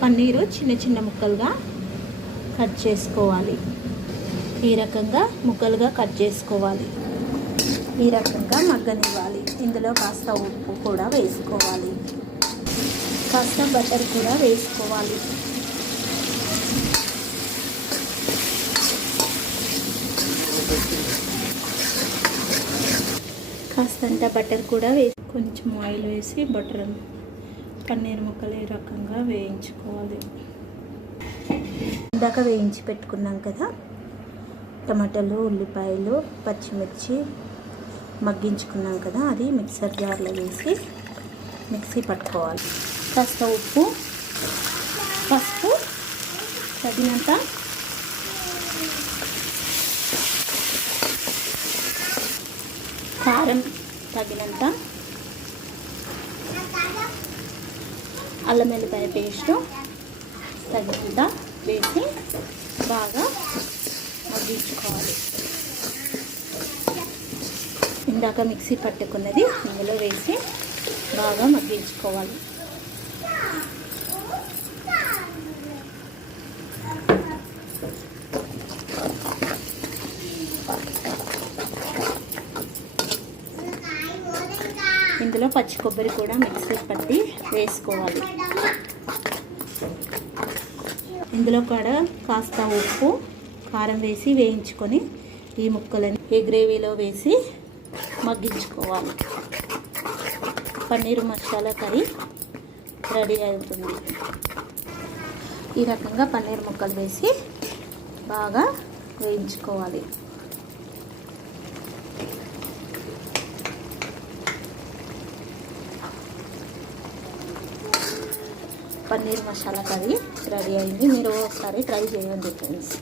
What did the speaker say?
పన్నీరు చిన్న చిన్న ముక్కలుగా కట్ చేసుకోవాలి. ఈ రకంగా ముక్కలుగా కట్ చేసుకోవాలి. ఈ రకంగా మగ్గనివ్వాలి. ఇందులో కాస్త ఉప్పు కూడా వేసుకోవాలి. కాస్త బటర్ కూడా వేసుకోవాలి. కాస్తంత బటర్ కూడా కొంచెం ఆయిల్ వేసి బటర్ పన్నీర్ ముక్కలు ఈ రకంగా వేయించుకోవాలి. ఇందాక వేయించి పెట్టుకున్నాం కదా టమాటాలు, ఉల్లిపాయలు, పచ్చిమిర్చి మగ్గించుకున్నాం కదా, అది మిక్సర్ జార్లో వేసి మిక్సీ పట్టుకోవాలి. కాస్త ఉప్పు, పసుపు తగినంత, కారం తగినంత, అల్లం వెల్లిపాయ పేస్టు తగినంత వేసి బాగా మగ్గించుకోవాలి. ఇందాక మిక్సీ పట్టుకున్నది ఇందులో వేసి బాగా మగ్గించుకోవాలి. ఇందులో పచ్చి కొబ్బరి కూడా మిక్సీ పట్టి వేసుకోవాలి. ఇందులో కూడా కాస్త ఉప్పు, కారం వేసి వేయించుకొని ఈ ముక్కలని ఈ గ్రేవీలో వేసి మగ్గించుకోవాలి. పన్నీర్ మసాలా కర్రీ రెడీ అవుతుంది. ఈ రకంగా పన్నీర్ ముక్కలు వేసి బాగా వేయించుకోవాలి. పన్నీర్ మసాలా కర్రీ రెడీ అయింది. మీరు ఒకసారి ట్రై చేయండి ఫ్రెండ్స్.